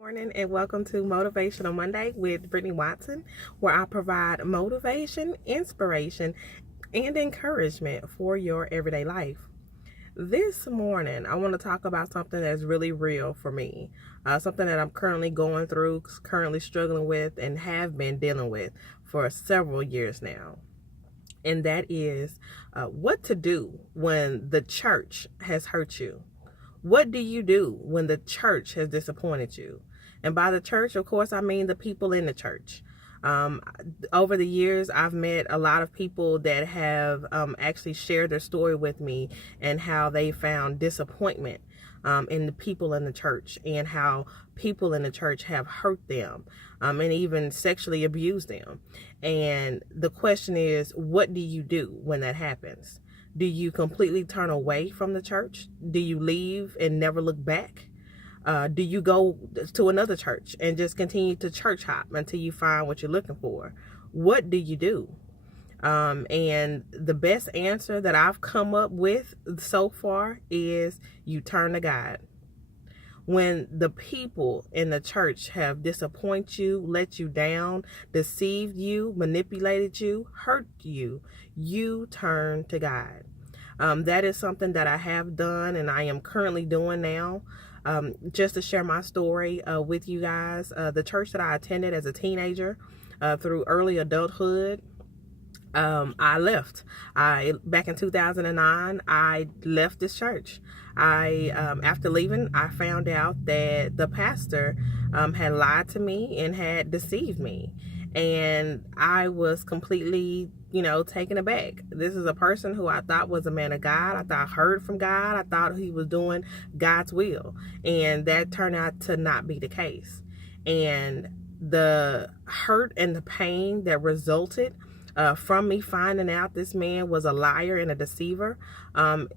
Morning and welcome to Motivational Monday with Brittany Watson, where I provide motivation, inspiration, and encouragement for your everyday life. This morning, I want to talk about something that's really real for me, something that I'm currently going through, currently struggling with, and have been dealing with for several years now. And that is what to do when the church has hurt you. What do you do when the church has disappointed you? And by the church, of course, I mean the people in the church. Um, Over the years, I've met a lot of people that have actually shared their story with me and how they found disappointment in the people in the church and how people in the church have hurt them and even sexually abused them. And the question is, what do you do when that happens? Do you completely turn away from the church? Do you leave and never look back? Do you go to another church and just continue to church hop until you find what you're looking for? What do you do? And the best answer that I've come up with so far is you turn to God. When the people in the church have disappointed you, let you down, deceived you, manipulated you, hurt you, you turn to God. That is something that I have done and I am currently doing now. Just to share my story with you guys, the church that I attended as a teenager through early adulthood, I left. Back in 2009, I left this church. After leaving, I found out that the pastor had lied to me and had deceived me. And I was completely, taken aback. This is a person who I thought was a man of God. I thought I heard from God. I thought he was doing God's will. And that turned out to not be the case. And the hurt and the pain that resulted from me finding out this man was a liar and a deceiver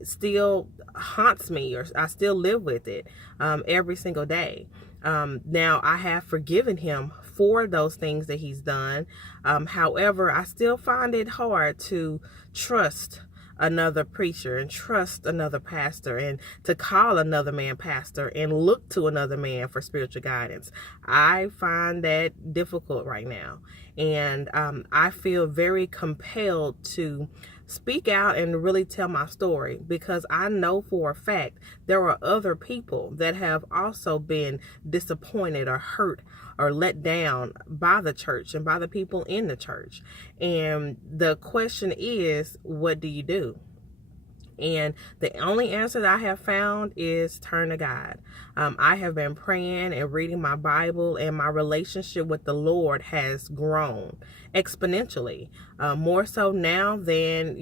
still haunts me, or I still live with it every single day. Now, I have forgiven him for those things that he's done. However, I still find it hard to trust another preacher and trust another pastor and to call another man pastor and look to another man for spiritual guidance. I find that difficult right now. And I feel very compelled to speak out and really tell my story, because I know for a fact there are other people that have also been disappointed or hurt or let down by the church and by the people in the church. And the question is, what do you do? And the only answer that I have found is turn to God. I have been praying and reading my Bible, and my relationship with the Lord has grown exponentially, more so now than,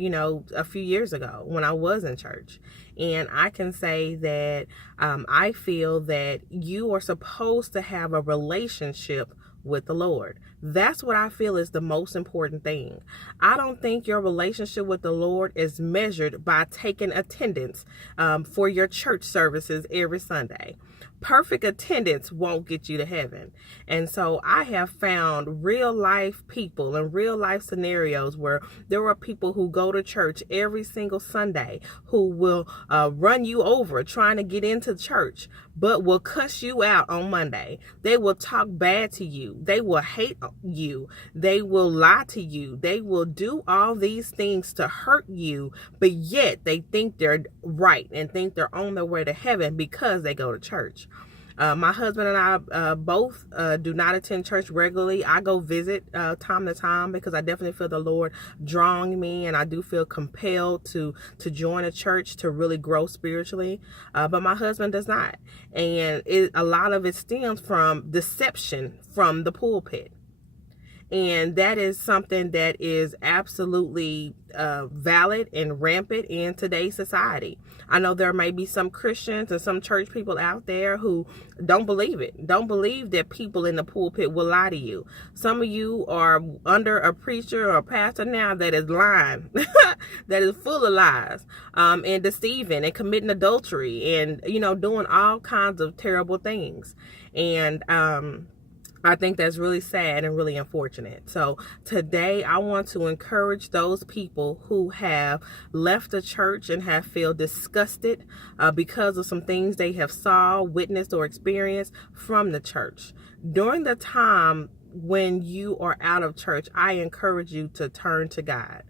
a few years ago when I was in church. And I can say that I feel that you are supposed to have a relationship with the Lord. That's what I feel is the most important thing. I don't think your relationship with the Lord is measured by taking attendance for your church services every Sunday. Perfect attendance won't get you to heaven. And so I have found real life people and real life scenarios where there are people who go to church every single Sunday who will run you over trying to get into church, but will cuss you out on Monday. They will talk bad to you. They will hate you. They will lie to you. They will do all these things to hurt you, but yet they think they're right and think they're on their way to heaven because they go to church. My husband and I both do not attend church regularly. I go visit time to time because I definitely feel the Lord drawing me, and I do feel compelled to join a church to really grow spiritually. But my husband does not. And a lot of it stems from deception from the pulpit. And that is something that is absolutely valid and rampant in today's society. I know there may be some Christians and some church people out there who don't believe it. Don't believe that people in the pulpit will lie to you. Some of you are under a preacher or a pastor now that is lying, that is full of lies, and deceiving and committing adultery and, doing all kinds of terrible things. And I think that's really sad and really unfortunate. So today I want to encourage those people who have left the church and have feel disgusted because of some things they have saw, witnessed, or experienced from the church. During the time when you are out of church, I encourage you to turn to God.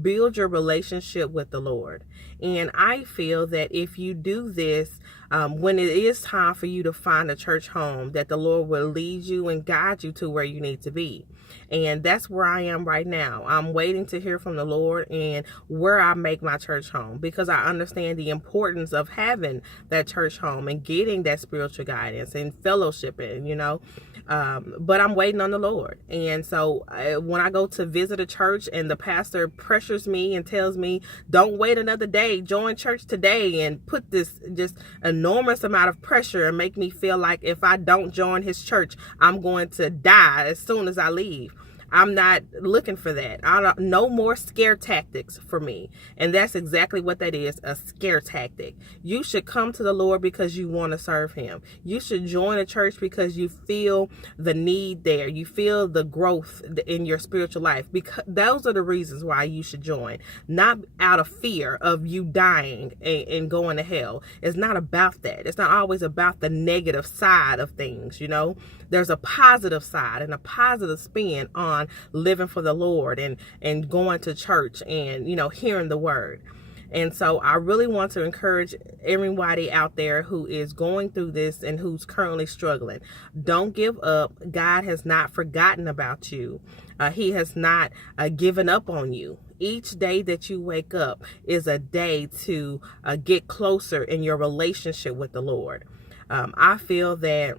Build your relationship with the Lord. And I feel that if you do this, when it is time for you to find a church home, that the Lord will lead you and guide you to where you need to be. And that's where I am right now. I'm waiting to hear from the Lord and where I make my church home, because I understand the importance of having that church home and getting that spiritual guidance and fellowshipping, but I'm waiting on the Lord. And so when I go to visit a church and the pastor pressures me and tells me, don't wait another day, join church today, and put this just enormous amount of pressure and make me feel like if I don't join his church, I'm going to die as soon as I leave. I'm not looking for that. No more scare tactics for me. And that's exactly what that is, a scare tactic. You should come to the Lord because you want to serve him. You should join a church because you feel the need there. You feel the growth in your spiritual life. Because those are the reasons why you should join. Not out of fear of you dying and going to hell. It's not about that. It's not always about the negative side of things, There's a positive side and a positive spin on living for the Lord and going to church and, hearing the word. And so I really want to encourage everybody out there who is going through this and who's currently struggling. Don't give up. God has not forgotten about you. He has not given up on you. Each day that you wake up is a day to get closer in your relationship with the Lord. I feel that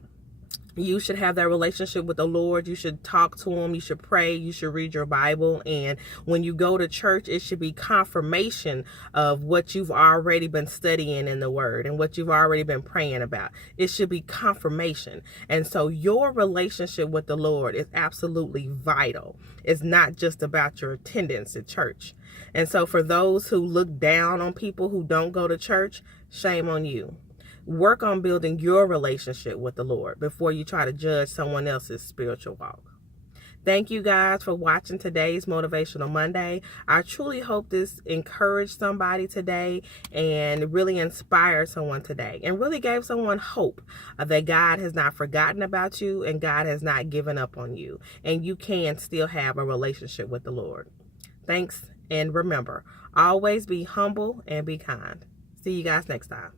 you should have that relationship with the Lord. You should talk to him. You should pray. You should read your Bible. And when you go to church, it should be confirmation of what you've already been studying in the word and what you've already been praying about. It should be confirmation. And so your relationship with the Lord is absolutely vital. It's not just about your attendance at church. And so for those who look down on people who don't go to church, shame on you. Work on building your relationship with the Lord before you try to judge someone else's spiritual walk. Thank you guys for watching today's Motivational Monday. I truly hope this encouraged somebody today and really inspired someone today and really gave someone hope that God has not forgotten about you and God has not given up on you, and you can still have a relationship with the Lord. Thanks, and remember, always be humble and be kind. See you guys next time.